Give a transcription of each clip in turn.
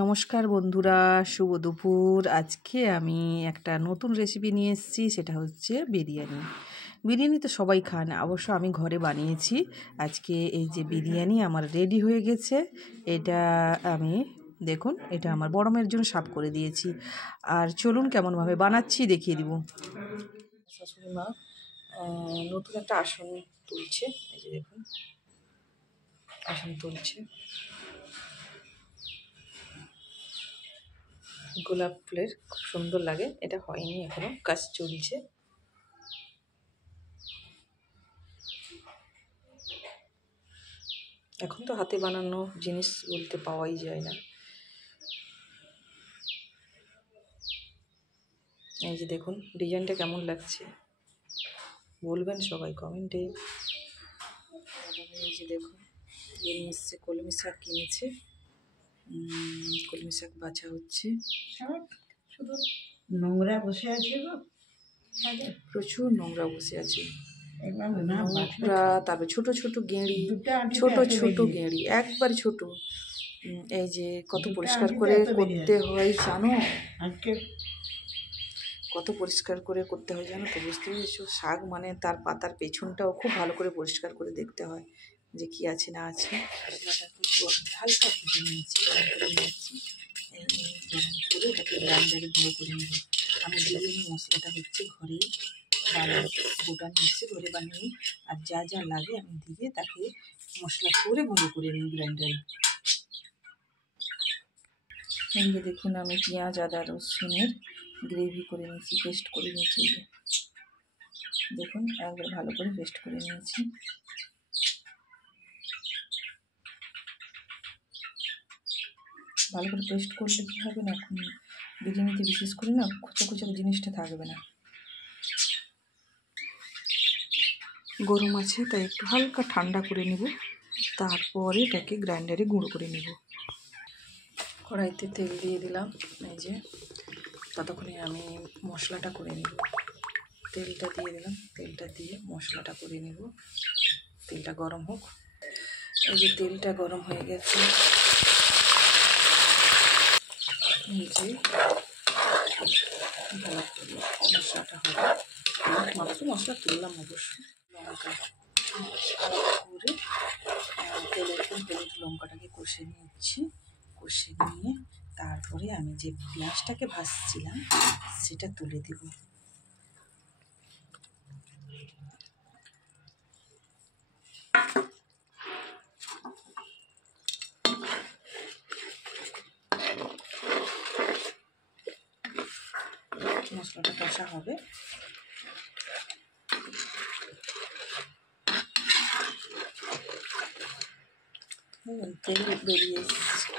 নমস্কার বন্ধুরা, শুভ দুপুর। আজকে আমি একটা নতুন রেসিপি নিয়ে এসেছি, সেটা হচ্ছে বিরিয়ানি। বিরিয়ানি তো সবাই খান, অবশ্য আমি ঘরে বানিয়েছি। আজকে এই যে বিরিয়ানি আমার রেডি হয়ে গেছে। এটা আমি দেখুন, এটা আমার বড় মেয়ের জন্য সাফ করে দিয়েছি। আর চলুন কেমনভাবে বানাচ্ছি দেখিয়ে দিব। শাশুড়ি মা নতুন একটা আসন তুলছে, এই যে দেখুন আসন তুলছে। গোলাপ ফুলের খুব সুন্দর লাগে, এটা হয়নি এখনো, কাজ চলছে। এখন তো হাতে বানানো জিনিস বলতে পাওয়াই যায় না। এই যে দেখুন ডিজাইনটা কেমন লাগছে বলবেন সবাই কমেন্টে। এই যে দেখুন এসছে কলমি শাক কিনেছে, কলমি শাক বাছা হচ্ছে। শুধু নোংরা বসে আছে গো, প্রচুর নোংরা বসে আছে, নোংরা। তারপরে ছোট ছোট গেঁড়ি, ছোট গেঁড়ি একবারে ছোট। এই যে কত পরিষ্কার করে করতে হয় জানো, কত পরিষ্কার করে করতে হয় জানো তো, বুঝতে পেরেছো? শাক মানে তার পাতার পেছনটাও খুব ভালো করে পরিষ্কার করে দেখতে হয় যে কি আছে না আছে। হালকা ভেজে নিয়েছি, গরম করে নিয়েছি, গরম করে এটাকে গ্রাইন্ডারে গুঁড়ো করে নেব। আমি বিরিয়ানি মশলাটা হচ্ছে ঘরেই বানিয়ে, গোটা মিক্সি ঘরে বানিয়ে, আর যা যা লাগে আমি দিয়ে তাকে মশলা করে গুঁড়ো করে নিই গ্রাইন্ডারে। এই যে দেখুন আমি পেঁয়াজ আদা রসুনের গ্রেভি করে নিয়েছি, পেস্ট করে নিয়েছি। দেখুন একবার ভালো করে পেস্ট করে নিয়েছি। ভালো করে পেস্ট করলে কী হবে না, এখন বিরিয়ানিতে বিশেষ করে না খোঁচা খোঁচা জিনিসটা থাকবে না। গরম আছে তাই একটু হালকা ঠান্ডা করে নেব, তারপরে এটাকে গ্রাইন্ডারে গুঁড়ো করে নেব। কড়াইতে তেল দিয়ে দিলাম, এই যে ততক্ষণে আমি মশলাটা করে নেব। তেলটা দিয়ে দিলাম, তেলটা দিয়ে মশলাটা করে নেব। তেলটা গরম হোক। এই যে তেলটা গরম হয়ে গেছে, এই যে ভালো করে মশলাটা হবে। মাত্র মশলা তুললাম অবশ্য, লঙ্কা আলাদা করে তেলের লঙ্কাটাকে কষে নিচ্ছি। কষে নিয়ে তারপরে আমি যে পেঁয়াজটাকে ভাজছিলাম সেটা তুলে দেব। মশলাটা কষা হবে, তেল বেরিয়ে এসেছে,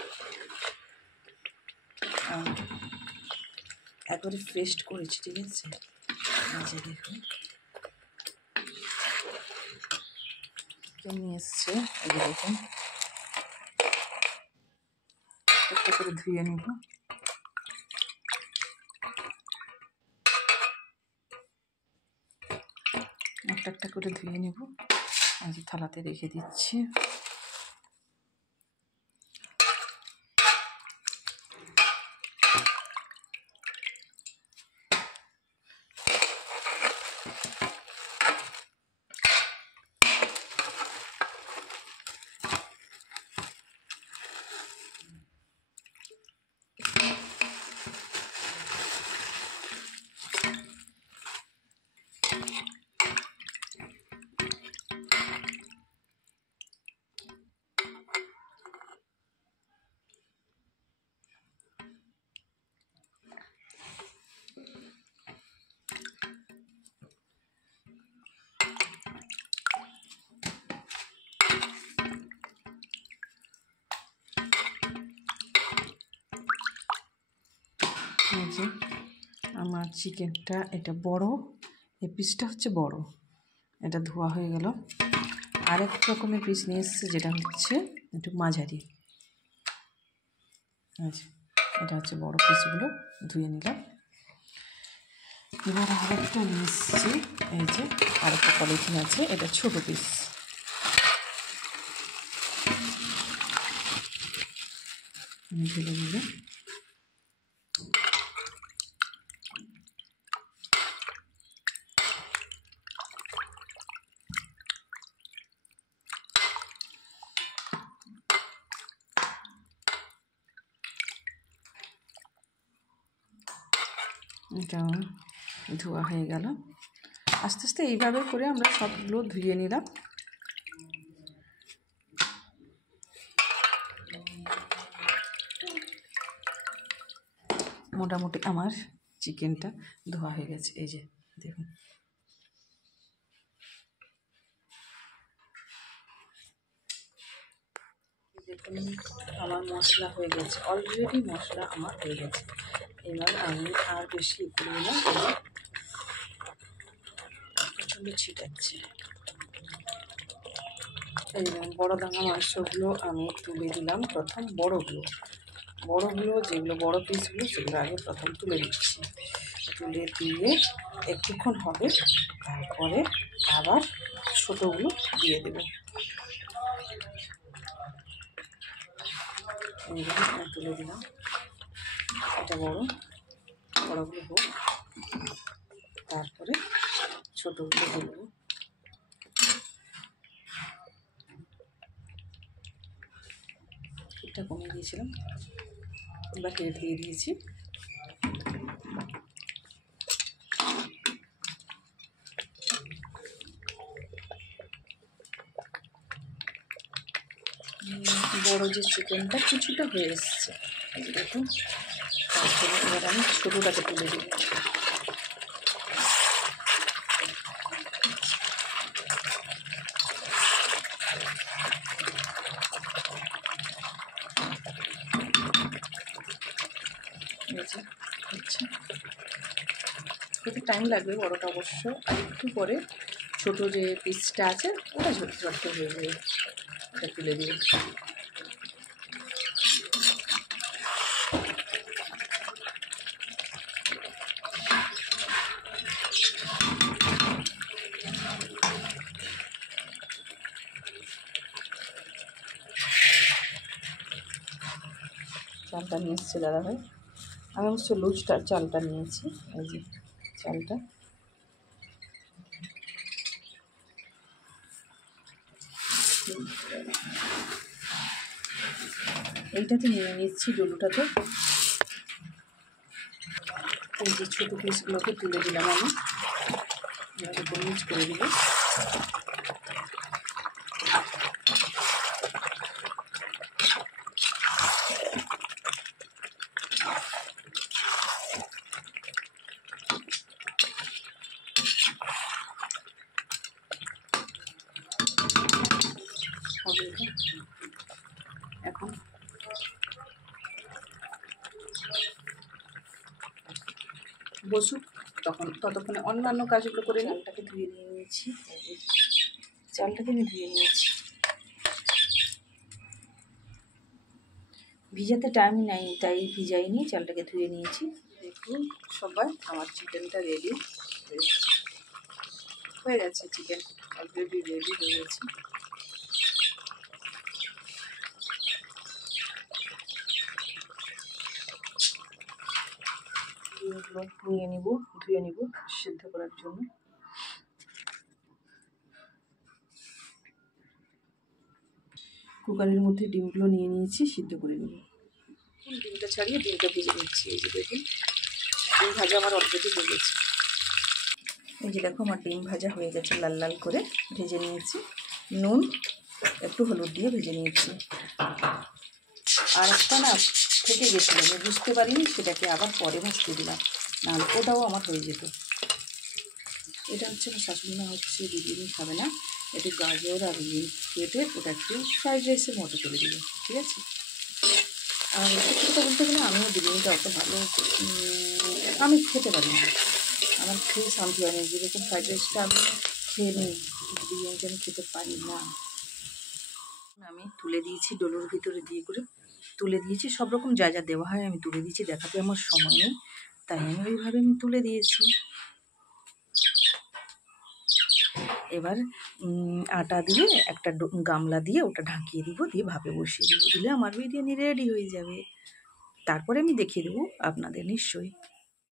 একবারে পেস্ট করেছি, ঠিক আছে? এই যে দেখুন কেমন এসছে, এই যে দেখুন একটা করে ধুয়ে নেব। একটা করে ধুয়ে নেব, আজ থালাতে রেখে দিচ্ছি। এই যে আমার চিকেনটা, এটা বড়, এই পিসটা হচ্ছে বড়, এটা ধোয়া হয়ে গেল। আরেক রকমের পিস নিয়ে এসছে যেটা হচ্ছে একটু মাঝারি। আচ্ছা, এটা হচ্ছে বড় পিসগুলো ধুয়ে নিলাম। এবার আরেকটা নিয়ে এসছি, এই যে আরেকটা পলিথিন আছে, এটা ছোট পিস। ঢেলে দিলে এটা ধোয়া হয়ে গেল। আস্তে আস্তে এইভাবে করে আমরা সবগুলো ধুয়ে নিলাম। মোটামুটি আমার চিকেনটা ধোয়া হয়ে গেছে। এই যে দেখুন, দেখুন আমার মশলা হয়ে গেছে, অলরেডি মশলা আমার হয়ে গেছে। এবার আমি আর বেশি করবো না, প্রচণ্ড ছিটাচ্ছে। এই বড় দানা মাংসগুলো আমি তুলে দিলাম প্রথম, বড়গুলো যেগুলো বড় পিসগুলো সেগুলো আগে প্রথম তুলে দিচ্ছি। তুলে দিয়ে একটুক্ষণ হবে, তারপরে আবার ছোটোগুলো দিয়ে দেবো। এইভাবে তুলে দিলাম, এটা বড়গুলো হোক, তারপরে ছোটোগুলো দেবো। এটা কমিয়ে দিয়েছিলাম, এবার তেল দিয়ে দিয়েছি। বড় যে চিকেনটা কিছুটা হয়ে এসছে দেখুন, তারপরে এবার আমি ছোটোটাকে তুলে দেবো। আচ্ছা, একটু টাইম লাগবে বড়টা অবশ্য, আর একটু পরে ছোটো যে পিসটা আছে ওটা ঝটঝট হয়ে যাবে, ওটা তুলে দেবো। চালটা নিয়ে এসছে দাদাভাই, আমি অবশ্য লুজটা চালটা নিয়েছি। এই যে চালটা, এইটাতে নিয়ে নিচ্ছি ডলুটাতে। এই যে ছোটো পিসগুলোকে তুলে দিলাম আমি, এটাকে মিক্স করে দিব। এখন বসুক, ততক্ষণে অন্যান্য কাজগুলো করে চালটাকে ধুয়ে নিয়ে নিয়েছি। চালটাকে আমি ধুয়ে নিয়েছি, ভিজাতে টাইম নাই তাই ভিজাইনি, চালটাকে ধুয়ে নিয়েছি। দেখুন সবাই, আমার চিকেনটা রেডি হয়ে গেছে, চিকেন অলরেডি রেডি হয়ে গেছে। নিয়ে নিব, ধুয়ে নিব সিদ্ধ করার জন্য। কুকারের মধ্যে ডিমগুলো নিয়ে নিয়েছি, সিদ্ধ করে নেব। ডিমটা ছাড়িয়ে ডিমটা ভেজে নিচ্ছি। এই যে দেখুন, ডিম ভাজা আমার অলরেডি হয়ে গেছে। এই যে দেখো আমার ডিম ভাজা হয়ে গেছে, লাল লাল করে ভেজে নিয়েছি। নুন একটু হলুদ দিয়ে ভেজে নিয়েছি। আর একটা না থেকে গেছিলো, আমি বুঝতে পারিনি, সেটাকে আবার পরে ভাজতে দিলাম, নাহলে ওটাও আমার হয়ে যেত। এটা হচ্ছে আমার শাশুড়ি মা হচ্ছে বিরিয়ানি খাবে না, একটু গাজর আর কেটে ওটা একটু ফ্রাইড রাইসের মতো করে দিল, ঠিক আছে। আর সত্যি কথা বলতে গেলে আমিও বিরিয়ানিটা অত ভালো আমি খেতে পারি না, আমার খেয়ে শান্তি হয় না। যেরকম ফ্রাইড রাইসটা আমি খেয়ে নিই, বিরিয়ানিটা আমি খেতে পারি না। আমি তুলে দিয়েছি, ডোলোর ভিতরে দিয়ে করে তুলে দিয়েছি, সব রকম যা যা দেওয়া হয় আমি তুলে দিয়েছি, দেখাতে আমার সময় নেই তাই আমি ওইভাবে আমি তুলে দিয়েছি। এবার আটা দিয়ে একটা গামলা দিয়ে ওটা ঢাকিয়ে দিব, দিয়ে ভাপে বসিয়ে দিব, দিলে আমার বিরিয়ানি রেডি হয়ে যাবে। তারপরে আমি দেখিয়ে দেবো আপনাদের নিশ্চয়ই।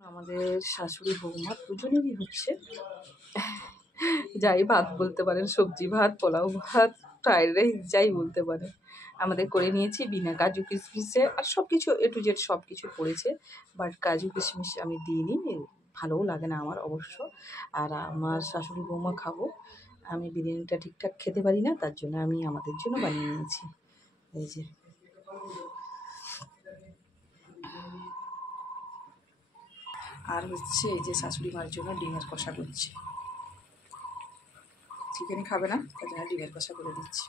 আমাদের শাশুড়ি বৌমা দুজনেরই হচ্ছে যাই ভাত বলতে পারেন, সবজি ভাত, পোলাও ভাত, ফ্রাইড রাইস, যাই বলতে পারেন আমাদের করে নিয়েছি বিনা কাজু কিশমিশে। আর সব কিছু এ টু জেড সব কিছু পড়েছে, বাট কাজু কিশমিশ আমি দিইনি, ভালোও লাগে না আমার অবশ্য। আর আমার শাশুড়ি বৌমা খাবো, আমি বিরিয়ানিটা ঠিকঠাক খেতে পারি না, তার জন্য আমি আমাদের জন্য বানিয়ে নিয়েছি। এই যে আর হচ্ছে এই যে শাশুড়ি মার জন্য ডিমের কষা করছি, চিকেন খাবে না তার জন্য ডিমের কষা করে দিচ্ছি।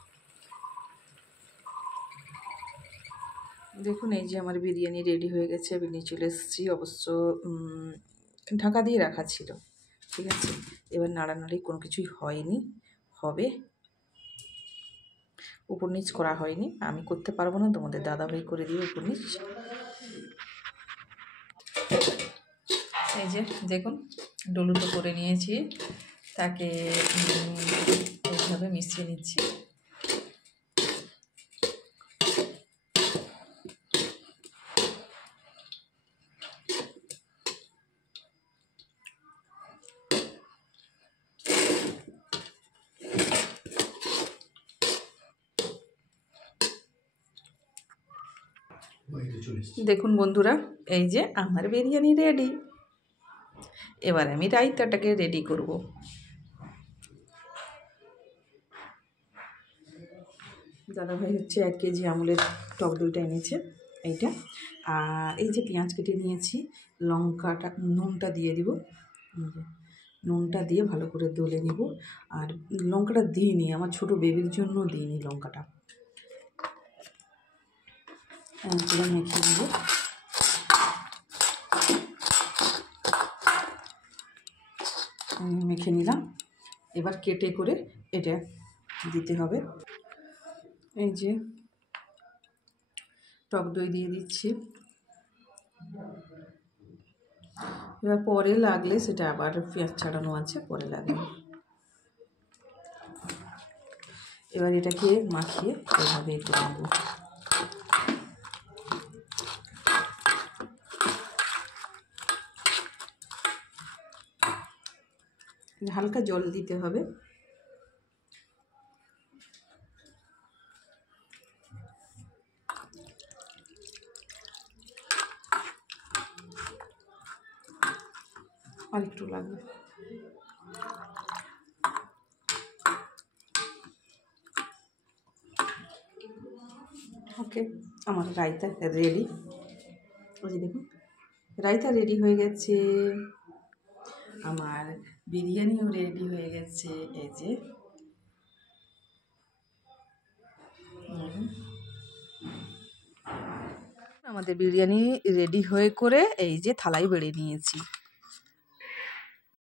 দেখুন এই যে আমার বিরিয়ানি রেডি হয়ে গেছে, আমি নিয়ে চলে এসেছি। অবশ্য ঢাকা দিয়ে রাখা ছিল, ঠিক আছে। এবার নাড়ানাড়ি কোনো কিছুই হয়নি, হবে। উপর নিচ করা হয়নি, আমি করতে পারবো না, তোমাদের দাদাভাই করে দিয়ে উপর নিচ। এই যে দেখুন ডলুটো করে নিয়েছি, তাকে এইভাবে মিশিয়ে নিচ্ছি। দেখুন বন্ধুরা, এই যে আমার বিরিয়ানি রেডি। এবার আমি রায়তাটাকে রেডি করব। দাদাভাই হচ্ছে 1 কেজি আমুলের টক দইটা এনেছে এইটা। আর এই যে পেঁয়াজ কেটে নিয়েছি, লঙ্কাটা, নুনটা দিয়ে দিব, নুনটা দিয়ে ভালো করে দলে নিব। আর লঙ্কাটা দিইনি, আমার ছোট বেবির জন্য দিইনি লঙ্কাটা, পুরো মেখে নেব। মেখে নিলাম, এবার কেটে করে এটা দিতে হবে। এই যে টক দই দিয়ে দিচ্ছি, এবার পরে লাগলে সেটা আবার পেঁয়াজ ছাড়ানো আছে, পরে লাগবে। এবার এটাকে মাখিয়ে এভাবে করে নেব। হালকা জল দিতে হবে। আর একটু লাগবে। ওকে, আমার রায়তা রেডি। ওই যে দেখুন রায়তা রেডি হয়ে গেছে, আমার বিরিয়ানিও রেডি হয়ে গেছে। এই যে আমাদের বিরিয়ানি রেডি হয়ে করে এই যে থালায় বেড়ে নিয়েছি।